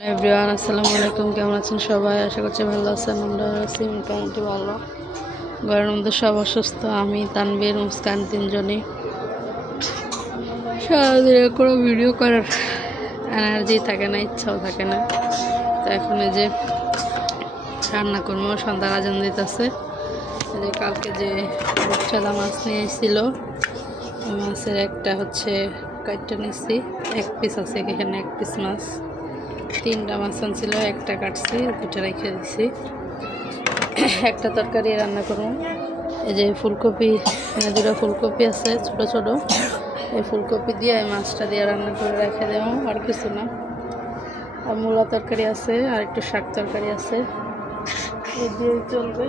Everyone আসসালামু আলাইকুম। কেমন আছেন সবাই? আশা করছি ভালো আছেন। আমরা আছি মোটামুটি ভালো। ঘরের মধ্যে সব অসুস্থ, আমি, তানভীর, মুস্কান তিনজনই। সারাদিন কোনো ভিডিও করার এনার্জি থাকে না, ইচ্ছাও থাকে না। তো এখন এই যে রান্না করবো, সন্ধ্যার আজান দিতেছে। যে কালকে যে রূপচাঁদা মাছ নিয়ে এসেছিল, মাছের একটা হচ্ছে কাটটা নিচ্ছি, এক পিস আছে এখানে, এক পিস মাছ। 3টা মাছ আনছিল, একটা কাটছি, 2টা রেখে দিচ্ছি। একটা তরকারি রান্না করুন। এই যে ফুলকপি, 2টা ফুলকপি আছে ছোট ছোট, এই ফুলকপি দিয়ে এই মাছটা দিয়ে রান্না করে রেখে দেবো, আর কিছু না। আর মূলা তরকারি আছে, আর একটু শাক তরকারি আছে, এই দিয়ে চলবে।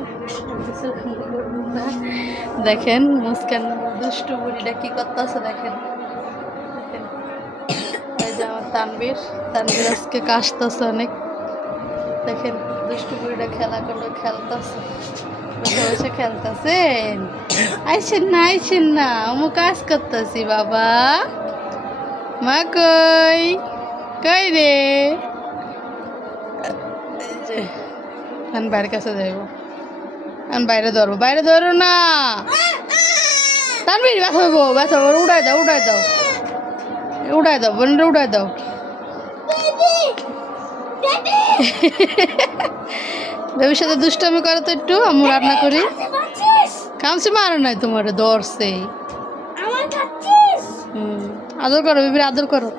দেখেন মুস্কান দুষ্টু বুড়িটা কি করতেছে, দেখেন। এই যে আমার তানভীর আজকে কাশতেছে অনেক। দেখেন দুষ্টু বুড়িটা খেলা করলো, খেলতেছে, বসে বসে খেলতেছেন। আইসেন না, আমি কাজ করতেছি। বাবা মা কই কই রে? আমি বাইরের কাছে যাইব, আমি বাইরে ধরো না। তানভীর ব্যথা হইব, উড়াই দাও বোনটা উড়াই দাও। বেবির সাথে দুষ্টামি করো তো একটু, আমি রান্না করি। কামছে মারো নাই তোমার, ধরছে। আদর করো বেবির, আদর করো।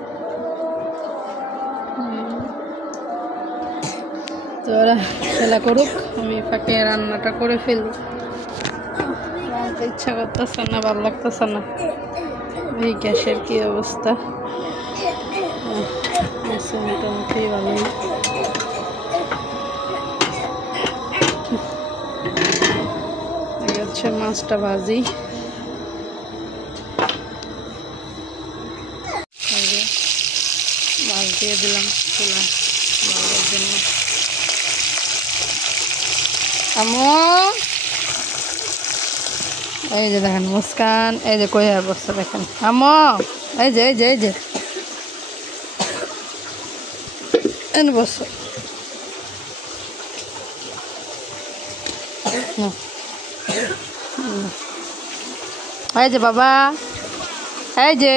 তো ওরা খেলা করুক, আমি ফাঁকে রান্নাটা করে ফেলি। রান্নাতে ইচ্ছা করতেছে না, ভালো লাগতেছে না। এই গ্যাসের কি অবস্থা, মোটামুটি ভালোই। হচ্ছে মাছটা ভাজি, মাছ দিয়ে দিলাম চুলা ভাজার জন্য। এই যে দেখেন মুস্কান, এই যে কই অবস্থা দেখেন। এই যে বস। এই যে বাবা, এই যে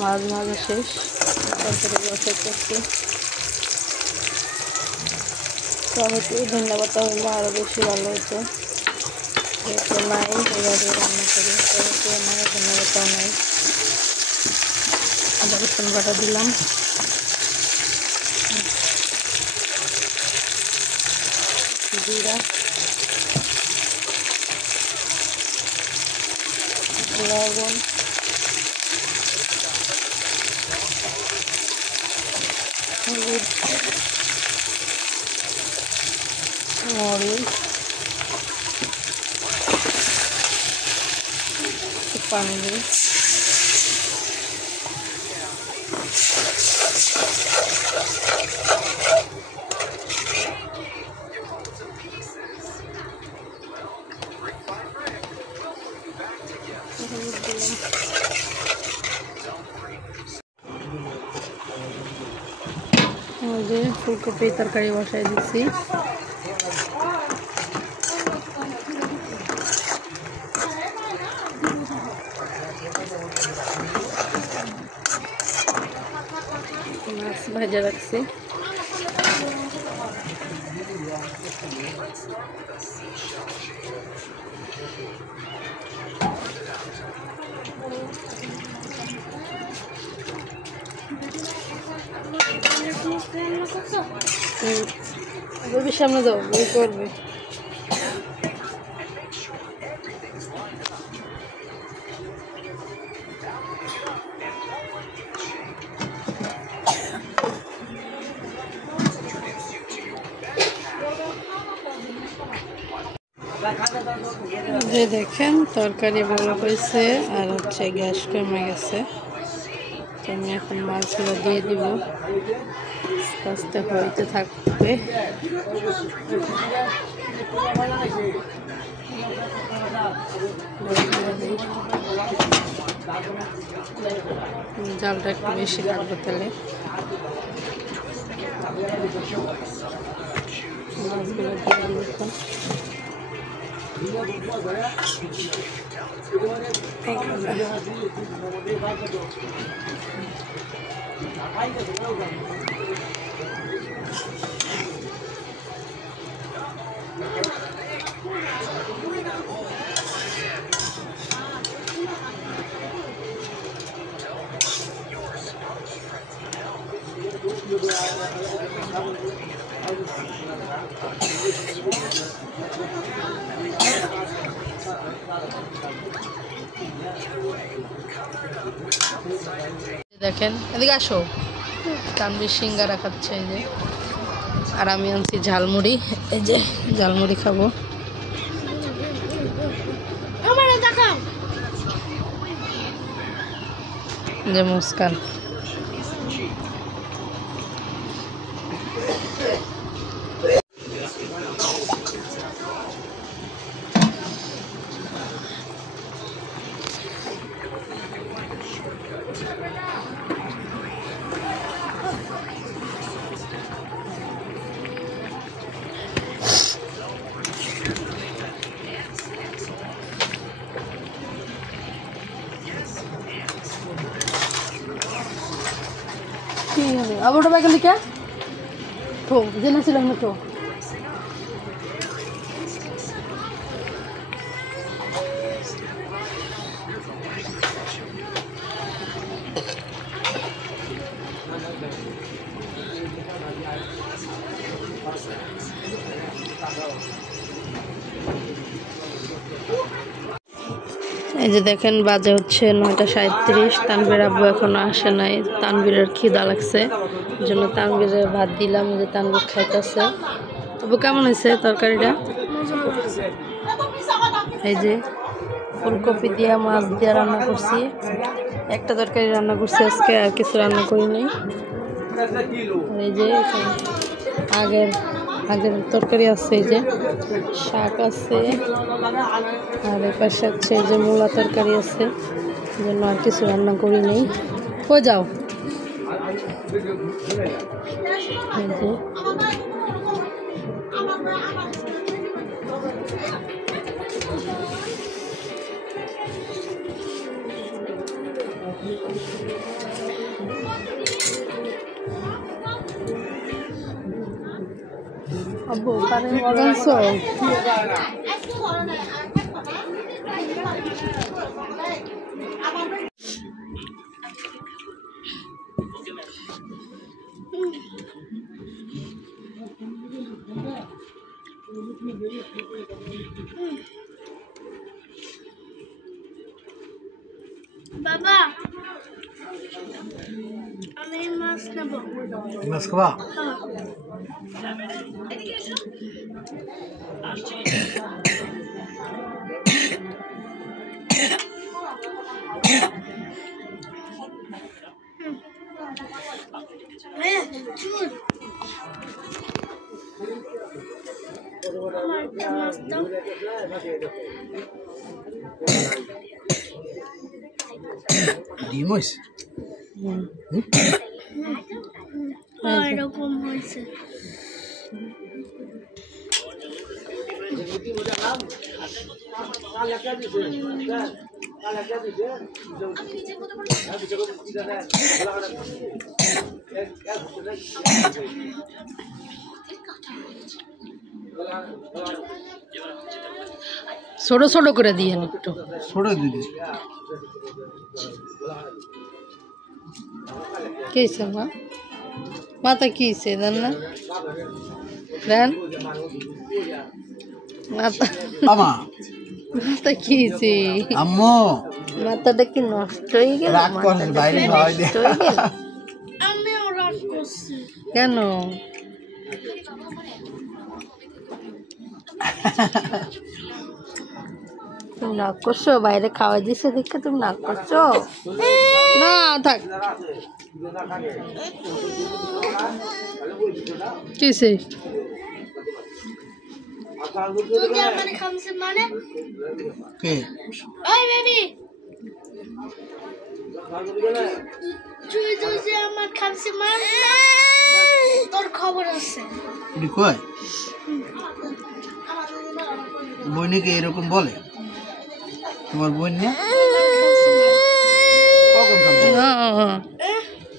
মাছ ভাজা শেষ, তরকারি বসাইতেছি। টমেটো ধন্যবাদ হইলে আরও বেশি ভালো হতো, নাই এভাবে রান্না করি। টমেটো নাই, ধন্যবাদও নাই। আদা রসুন বাটা দিলাম, জিরা, লবণ, হলুদ, মরিচ, পানি দিই। ফুলকপি তরকারি বসাই দিচ্ছি। মাছ ভাজা রাখছি। বেবির সামনে দাও, বেবি করবে। যে দেখেন তরকারি ভালো হয়েছে, আর হচ্ছে গ্যাস কমে গেছে। তো আমি এখন মাছগুলো দিয়ে দিব, আস্তে আস্তে হইতে থাকবে। জালটা একটু বেশি লাগবে তাহলে মাছগুলো দেখেন, এদিকে আসো। তানভীর সিঙ্গারা খাচ্ছে এই যে, আর আমি আনছি ঝালমুড়ি। এই যে ঝালমুড়ি খাবো। যে মুস্কান अब उठो बैग लिखा ठो जेना ছিল না তো এই যে দেখেন বাজে হচ্ছে 9:37। তানভীর আব্বু এখনো আসে নাই। তানভীরের খিদা লাগছে, এই জন্য তানভীরে ভাত দিলাম। যে তানভীর খাইতেছে। আব্বু কেমন হয়েছে তরকারিটা? এই যে ফুলকপি দিয়ে মাছ দিয়ে রান্না করছি। একটা তরকারি রান্না করছি আজকে, আর কিছু রান্না করি নাই। এই যে আগের তরকারি আছে, এই যে শাক আছে, আর এর পাশে হচ্ছে এই যে মূলা তরকারি আছে। এই জন্য আর কিছু রান্না করি নেই। কই যাও? এই যে আব্বু পারে মগাইছো? বাবা আমি মাছ নেব। মাছ খাবা? ডিম হয়েছে? এরকম হয়েছে। ছোট ছোট করে দিয়ে একটু ছোট দিদি কি হয়েছে মা? মাথা কি হয়েছে দেন না? দেন মাথা কি হয়েছে? আম্মু মাথাটা কি নষ্ট হয়ে গেল? আমিও রাগ করছি। কেন? তুমি রাগ করছো? বাইরে খাওয়া দিচ্ছে দেখে তুমি রাগ করছো? না থাক। কিসে তুই আমার খামছে মানে কে ওই বেবি তুই যে আমার খামছে মানে তোর খবর আছে এটি কয় বই নাকি এরকম বলে তোমার বোন না কখন খামছে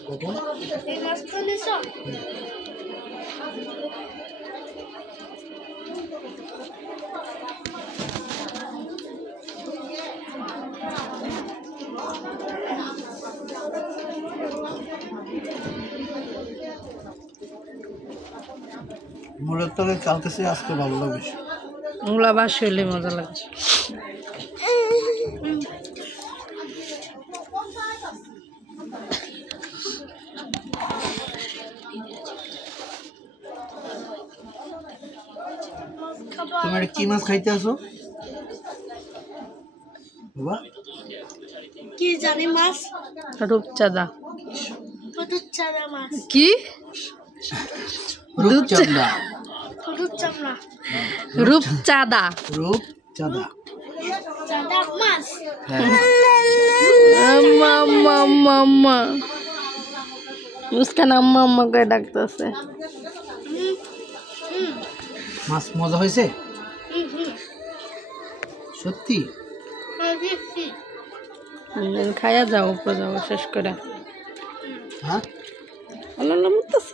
কখন এই মাছ তো নিছো মোড়ের তলে চালতেছে আজকে ভালো লাগবে ওগুলা বাসি হলে মজা লাগে। তুমি এটা কি মাছ খাইতে আসো বাবা কি জানি মাছ রূপচাঁদা দুধ চামড়া মাছ কি রূপচাঁদা দুধ চামড়া রূপচাঁদা রূপচাঁদা চাঁদা মাছ হ্যাঁ আম্মা আম্মা আম্মা আম্মা মুস্কান আম্মা আম্মা করে ডাকতেছে। মাছ মজা হয়েছে সত্যি খাইয়া যাও উপরে যাবো শেষ করে হ্যাঁ আল্লাহ মরতেছে